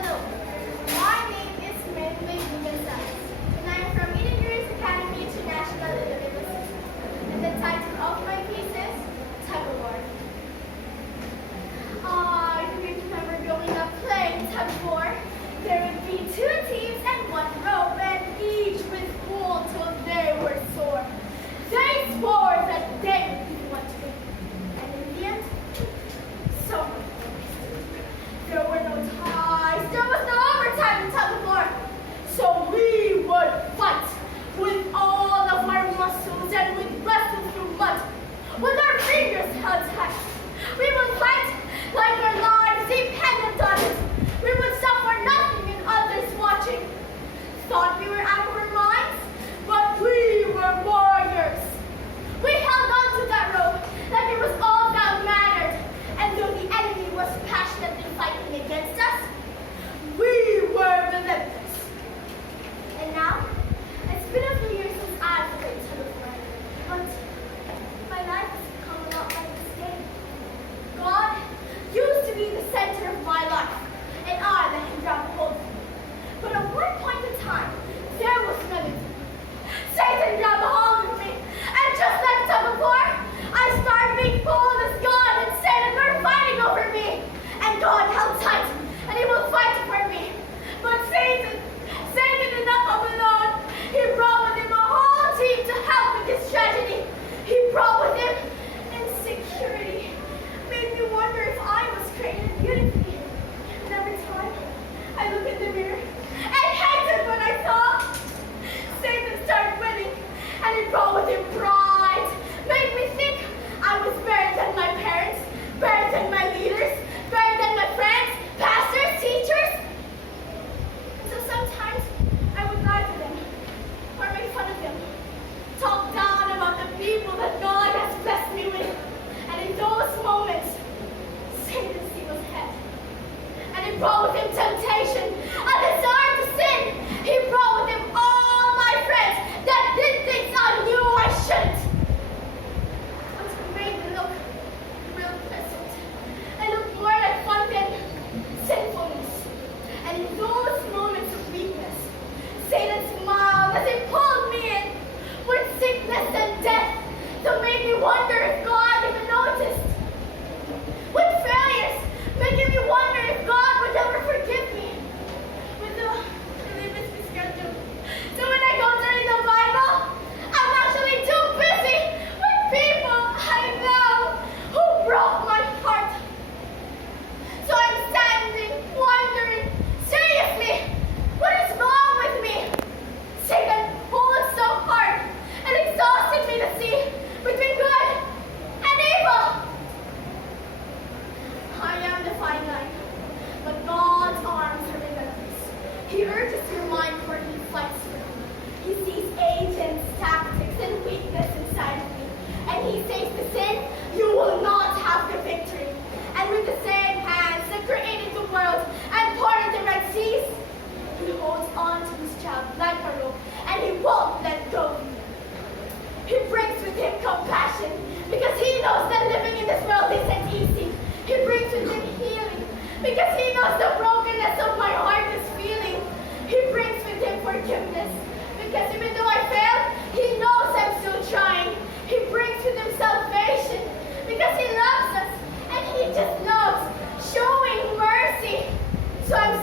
Hello, my name is Vigan City, and I am from Academy International Ilocos Sur. And the title of my piece is Tug of War. I remember growing up playing tug of war. There would be two teams and one rope, and each with pulled till they were sore. They swore that they would be one to win, and in the end, so there were no ties, there was no overtime in tug of war. So we would fight with all of our muscles and we'd wrestle through mud with our fingers held tight. We would fight like our lives depended on it. We would suffer nothing and others watching. Thought we were out of our minds, but we were warriors. We held on to that rope like it was all that mattered. And though the enemy was passionately fighting against us, we were relentless. And now, it's been a few years since I've played tug of war, but my life has become a lot like this game. God used to be the center of my life, and I let him grab hold of me. But at one point in time, there was melody. Satan grabbed a hold of me, and just like tug of war, I started being pulled as God and Satan were fighting over me. And God held tight, and he will fight for me. But Satan did not come alone. He brought with him a whole team to help with this tragedy. He brought with him insecurity. Made me wonder if I was created beautifully. And every time I look in the mirror and hated what I saw, Satan started winning, and he brought with him pride. Made me think I was better than my parents, better than my leaders, better than my friends, pastors, teachers. And so sometimes I would lie to them or make fun of them, talk down about the people that God has blessed me with. And in those moments, Satan was head. And he brought with him temptation, a desire to sin. He brought with him all my friends that did things I knew I shouldn't. But it made me look real pleasant. I looked more like fun than sinfulness. And in those moments of weakness, Satan smiled as he pulled me in with sickness and death to make me wonder if God even noticed. With failures, making me wonder if God would ever forgive me. With the busy schedule. So when I go to read the Bible, I'm actually too busy with people I know who broke my heart. So I'm standing, wondering, seriously, what is wrong with me? Satan pulled so hard and exhausted me to see between good and evil. I am the fine line, but God's arms are relentless. He urges your mind where he fights for you. He sees agents, tactics, and weakness inside of me. And he says to sin, you will not have the victory. And with the same hands that created the world and parted the Red Seas, he holds on to his child like a rope, and he won't let go. He brings with him compassion, because he knows that living in this world isn't easy. He brings with him healing, because he knows the brokenness of my heart is feeling. He brings with him forgiveness, because even though I fail, he knows I'm still trying. He brings with him salvation, because he loves us, and he just loves showing mercy. So I'm